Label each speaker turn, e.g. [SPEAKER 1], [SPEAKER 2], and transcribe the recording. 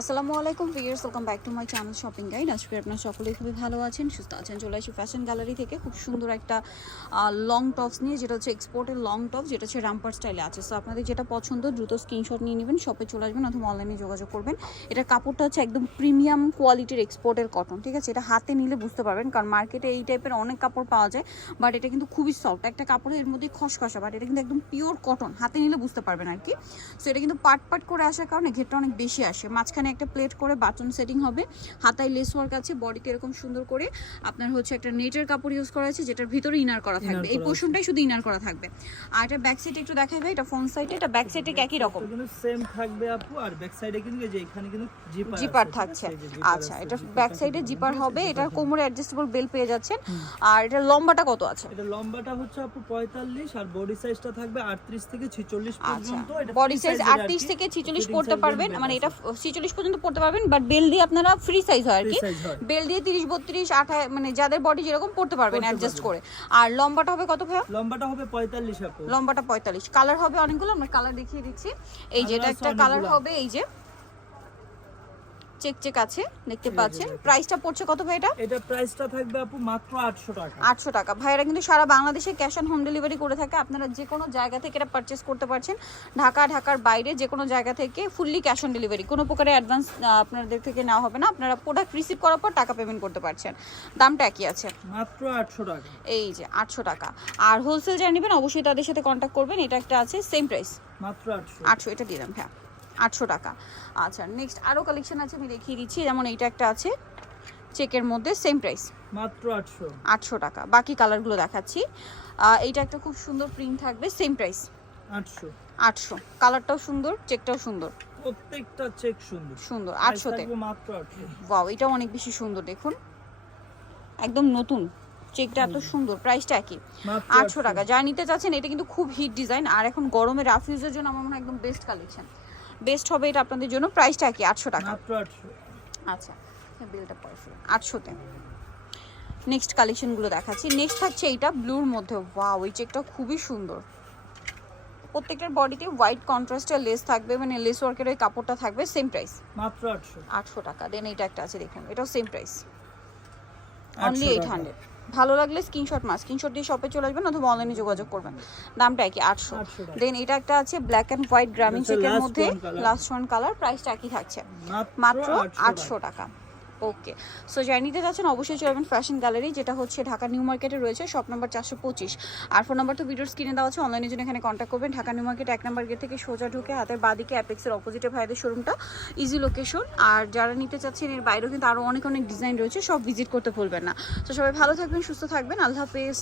[SPEAKER 1] আসসালামু আলাইকুম viewers welcome back to my channel shopping guide. আজকে আপনারা সকলেই খুবই ভালো আছেন, সুস্থ আছেন। চলে আসি ফ্যাশন গ্যালারি থেকে খুব সুন্দর একটা লং টপস নিয়ে, যেটা হচ্ছে এক্সপোর্টের লং টপ, যেটা হচ্ছে রামপার স্টাইলে আছে। সো আপনাদের যেটা পছন্দ, দ্রুত স্ক্রিনশট নিয়ে নেবেন, শপে চলে আসবেন অথবা অনলাইনে যোগাযোগ করবেন। এটা কাপড়টা হচ্ছে একদম প্রিমিয়াম কোয়ালিটির এক্সপোর্টের কটন, ঠিক আছে? এটা হাতে নিলে বুঝতে পারবেন, কারণ মার্কেটে এই টাইপের অনেক কাপড় পাওয়া যায়, বাট এটা কিন্তু খুবই সফট। একটা কাপড়ের এর মধ্যে খসখসা, বাট এটা কিন্তু একদম পিওর কটন হাতে নিলে বুঝতে পারবেন আর কি। সো এটা কিন্তু পাট পাট করে আসার কারণে ঘেরটা অনেক বেশি আসে। মাঝখানে একটা প্লেট করে বাটন সেটিং হবে। হাতায় লেস ওয়ার্ক আছে বডিতে এরকম সুন্দর করে আপনার হচ্ছে একটা নেটের কাপড় ইউজ করা আছে যেটার ভিতরে ইনার করা থাকবে। এই পোর্শনটাই শুধু ইনার করা থাকবে। আর এটা ব্যাক সাইডে একটু দেখাইবে এটা ফ্রন্ট সাইডে এটা ব্যাক সাইডে একই রকম।
[SPEAKER 2] কিন্তু সেম থাকবে আপু আর ব্যাক সাইডে কিন্তু যে এখানে কিন্তু জিপার জিপার থাকছে।
[SPEAKER 1] আচ্ছা এটা ব্যাক সাইডে জিপার হবে এটার কোমরে অ্যাডজাস্টেবল বেল পেয়ে যাচ্ছেন। আর এটা লম্বাটা কত আছে?
[SPEAKER 2] এটা লম্বাটা হচ্ছে আপু 45 আর বডি সাইজটা থাকবে 38 থেকে 46 আচ্ছা
[SPEAKER 1] পর্যন্ত। এটা বডি সাইজ size এর আর আটত্রিশ কি। থেকে ছিচল্লিশ Fitting পড়তে পারবেন মানে এটা ছিচল্লিশ পর্যন্ত পড়তে পারবেন বাট বেল দিয়ে আপনারা ফ্রি সাইজ হয় আর কি। বেল দিয়ে তিরিশ বত্রিশ আঠাশ মানে যাদের বডি যেরকম পড়তে পারবেন অ্যাডজাস্ট করে। আর লম্বাটা হবে কত ভাইয়া?
[SPEAKER 2] লম্বাটা হবে পঁয়তাল্লিশ
[SPEAKER 1] লম্বাটা পঁয়তাল্লিশ। কালার হবে অনেকগুলো আমরা কালার দেখিয়ে দিচ্ছি। এই যে এটা একটা কালার হবে এই যে চেক চেক আছে দেখতে পাচ্ছেন। প্রাইসটা পড়ছে কত ভাই এটা?
[SPEAKER 2] এটা প্রাইসটা থাকবে আপু মাত্র 800
[SPEAKER 1] টাকা। আটশো টাকা। ভাইয়েরা কিন্তু সারা বাংলাদেশে ক্যাশ অন হোম ডেলিভারি করে থাকে। আপনারা যে কোনো জায়গা থেকে এটা পারচেস করতে পারছেন। ঢাকা ঢাকার বাইরে যে কোনো জায়গা থেকে ফুললি ক্যাশ অন ডেলিভারি কোনো প্রকারে অ্যাডভান্স আপনাদের থেকে নেওয়া হবে না। আপনারা প্রোডাক্ট রিসিভ করার পর টাকা পেমেন্ট করতে পারছেন। দামটা একই আছে।
[SPEAKER 2] মাত্র 800 টাকা।
[SPEAKER 1] এই যে আটশো টাকা। আর হোলসেল যারা নেবেন অবশ্যই তাদের সাথে কন্ট্যাক্ট করবেন। এটা একটা আছে সেম প্রাইস মাত্র 800 আটশো এটা দিলাম হ্যাঁ আটশো টাকা। আচ্ছা নেক্সট আরও কালেকশন আছে আমি দেখিয়ে দিচ্ছি। যেমন এইটা একটা আছে চেকের মধ্যে সেম প্রাইস
[SPEAKER 2] মাত্র 800
[SPEAKER 1] আটশো টাকা। বাকি কালারগুলো দেখাচ্ছি। এইটা একটা খুব সুন্দর প্রিন্ট থাকবে সেম প্রাইস 800 আটশো। কালারটাও সুন্দর চেকটাও সুন্দর।
[SPEAKER 2] প্রত্যেকটা চেক সুন্দর।
[SPEAKER 1] সুন্দর আটশোতে। থাকবে মাত্র 800 ওয়াও এটাও অনেক বেশি সুন্দর দেখুন। একদম নতুন। চেকটা এত সুন্দর প্রাইসটা একই। আটশো টাকা। যা নিতে চাচ্ছেন এটা কিন্তু খুব হিট ডিজাইন আর এখন গরমে রাফ ইউজের জন্য আমার মনে হয় একদম বেস্ট কালেকশন বেস্ট হবে এটা আপনাদের জন্য প্রাইসটা একই আটশো
[SPEAKER 2] টাকা। মাত্র 800
[SPEAKER 1] আচ্ছা বিলটা পরে আটশোতে। নেক্সট কালেকশনগুলো দেখাচ্ছি। নেক্সট থাকছে এইটা ব্লুর মধ্যে। ওয়াও এই চেকটা খুবই সুন্দর। প্রত্যেকটার বডিতে হোয়াইট কন্ট্রাস্টের লেস থাকবে মানে লেস ওয়ার্কের ওই কাপড়টা থাকবে সেম প্রাইস মাত্র 800 আটশো টাকা। দেন এইটা একটা আছে দেখুন এটাও same price only 800 eight hundred ভালো লাগলে স্ক্রিনশট মাস স্ক্রিনশট দিয়ে শপে চলে আসবেন অথবা অনলাইনে যোগাযোগ করবেন। দামটা একই আটশো। 800 দেন এটা একটা আছে ব্ল্যাক অ্যান্ড হোয়াইট গ্রামীণ চেকের মধ্যে। লাস্ট ওয়ান কালার প্রাইসটা একই থাকছে। মাত্র আটশো টাকা। ওকে সো যাই নিতে যাচ্ছেন, অবশ্যই চলবেন ফ্যাশন গ্যালারি যেটা হচ্ছে ঢাকা নিউ মার্কেটে রয়েছে শপ নাম্বার চারশো পঁচিশ। আর ফোন নাম্বার তো ভিডিওর স্ক্রিনে দেওয়া আছে অনলাইনের জন্য এখানে কন্ট্যাক্ট করবেন। ঢাকা নিউ মার্কেট এক নাম্বার গেট থেকে সোজা ঢুকে হাতের বাদিকে অ্যাপেক্সের অপোজিটে ভাইদের শোরুমটা ইজি লোকেশন আর যারা নিতে চাচ্ছেন, এর বাইরেও কিন্তু আরও অনেক অনেক ডিজাইন রয়েছে, সব ভিজিট করতে ভুলবেন না। তো সবাই ভালো থাকবেন, সুস্থ থাকবেন, আল্লাহ হাফেজ।